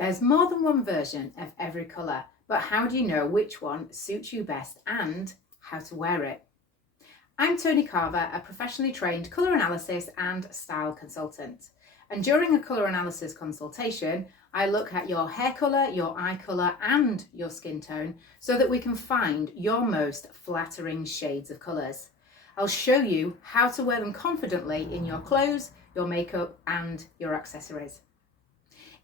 There's more than one version of every colour, but how do you know which one suits you best and how to wear it? I'm Toni Carver, a professionally trained colour analysis and style consultant. And during a colour analysis consultation, I look at your hair colour, your eye colour and your skin tone so that we can find your most flattering shades of colours. I'll show you how to wear them confidently in your clothes, your makeup and your accessories.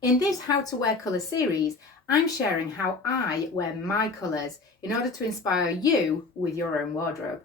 In this How to Wear Colour series, I'm sharing how I wear my colours in order to inspire you with your own wardrobe.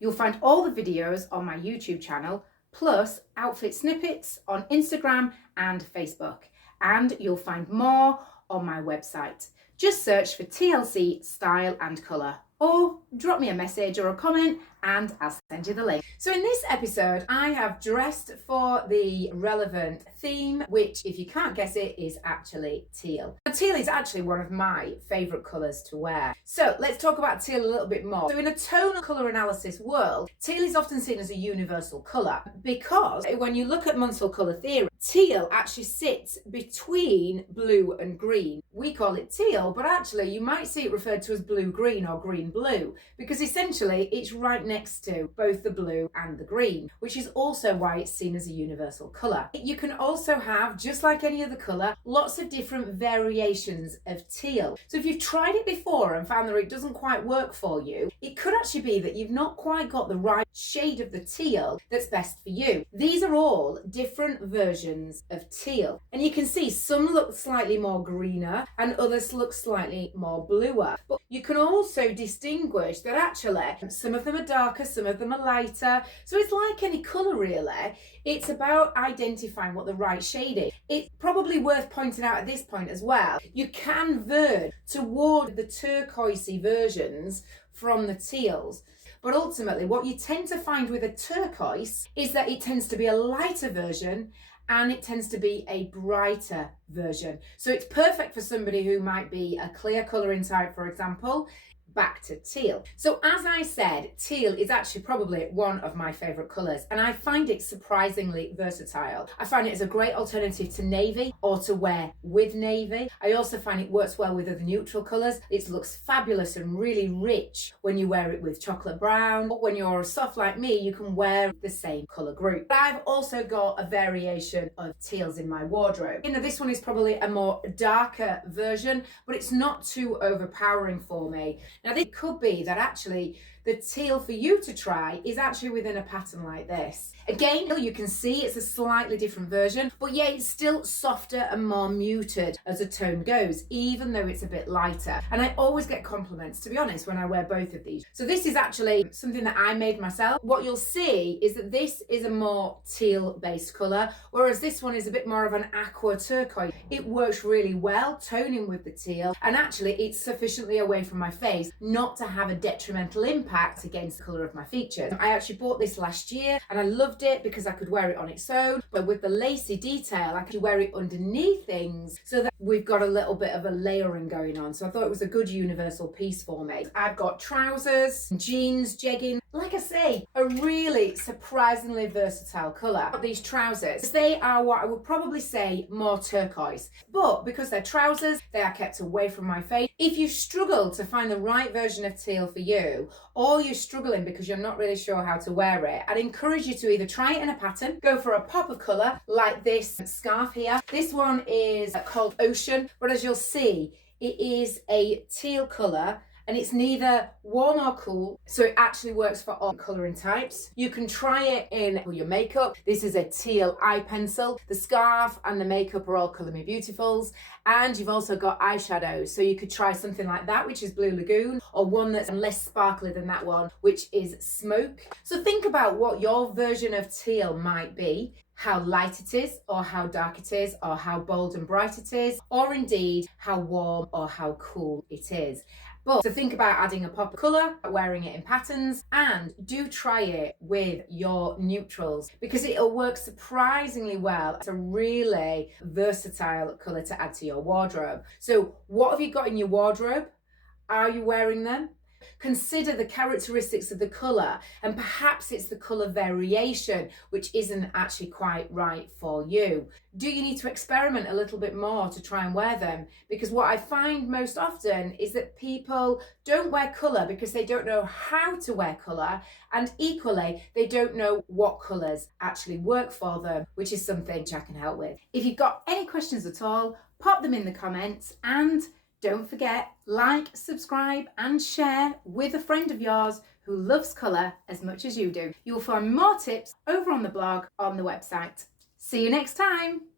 You'll find all the videos on my YouTube channel, plus outfit snippets on Instagram and Facebook. And you'll find more on my website. Just search for TLC Style and Colour, or drop me a message or a comment and I'll send you the link. So in this episode, I have dressed for the relevant theme, which, if you can't guess it, is actually teal. Now, teal is actually one of my favourite colours to wear. So let's talk about teal a little bit more. So in a tonal colour analysis world, teal is often seen as a universal colour because when you look at Munsell colour theory, teal actually sits between blue and green. We call it teal, but actually you might see it referred to as blue-green or green-blue because essentially it's right next to both the blue and the green, which is also why it's seen as a universal colour. You can also have, just like any other colour, lots of different variations of teal. So if you've tried it before and found that it doesn't quite work for you, it could actually be that you've not quite got the right shade of the teal that's best for you. These are all different versions of teal, and you can see some look slightly more greener and others look slightly more bluer. But you can also distinguish that actually some of them are darker, some of them are lighter. So it's like any colour really. It's about identifying what the right shade is. It's probably worth pointing out at this point as well, you can verge toward the turquoisey versions from the teals. But ultimately what you tend to find with a turquoise is that it tends to be a lighter version and it tends to be a brighter version. So it's perfect for somebody who might be a clear colouring type, for example. Back to teal. So as I said, teal is actually probably one of my favourite colours, and I find it surprisingly versatile. I find it as a great alternative to navy or to wear with navy. I also find it works well with other neutral colours. It looks fabulous and really rich when you wear it with chocolate brown, or when you're soft like me, you can wear the same colour group. But I've also got a variation of teals in my wardrobe. You know, this one is probably a more darker version, but it's not too overpowering for me. Now, this could be that actually the teal for you to try is actually within a pattern like this. Again, you can see it's a slightly different version, but yeah, it's still softer and more muted as a tone goes, even though it's a bit lighter. And I always get compliments, to be honest, when I wear both of these. So this is actually something that I made myself. What you'll see is that this is a more teal-based colour, whereas this one is a bit more of an aqua turquoise. It works really well, toning with the teal, and actually it's sufficiently away from my face not to have a detrimental impact against the colour of my features. I actually bought this last year and I loved it because I could wear it on its own, but with the lacy detail I could wear it underneath things so that we've got a little bit of a layering going on. So I thought it was a good universal piece for me. I've got trousers, jeans, jeggings. Like I say, a really surprisingly versatile colour. These trousers, they are what I would probably say more turquoise, but because they're trousers, they are kept away from my face. If you struggle to find the right version of teal for you, or you're struggling because you're not really sure how to wear it, I'd encourage you to either try it in a pattern, go for a pop of colour like this scarf here. This one is called Ocean, but as you'll see, it is a teal colour and it's neither warm or cool, so it actually works for all colouring types. You can try it in your makeup. This is a teal eye pencil. The scarf and the makeup are all Colour Me Beautifuls, and you've also got eyeshadows, so you could try something like that, which is Blue Lagoon, or one that's less sparkly than that one, which is Smoke. So think about what your version of teal might be, how light it is, or how dark it is, or how bold and bright it is, or indeed how warm or how cool it is. But to think about adding a pop of colour, wearing it in patterns, and do try it with your neutrals because it'll work surprisingly well. It's a really versatile colour to add to your wardrobe. So what have you got in your wardrobe? Are you wearing them? Consider the characteristics of the colour, and perhaps it's the colour variation which isn't actually quite right for you. Do you need to experiment a little bit more to try and wear them? Because what I find most often is that people don't wear colour because they don't know how to wear colour, and equally they don't know what colours actually work for them, which is something which I can help with. If you've got any questions at all, pop them in the comments, and don't forget, like, subscribe and share with a friend of yours who loves colour as much as you do. You'll find more tips over on the blog on the website. See you next time.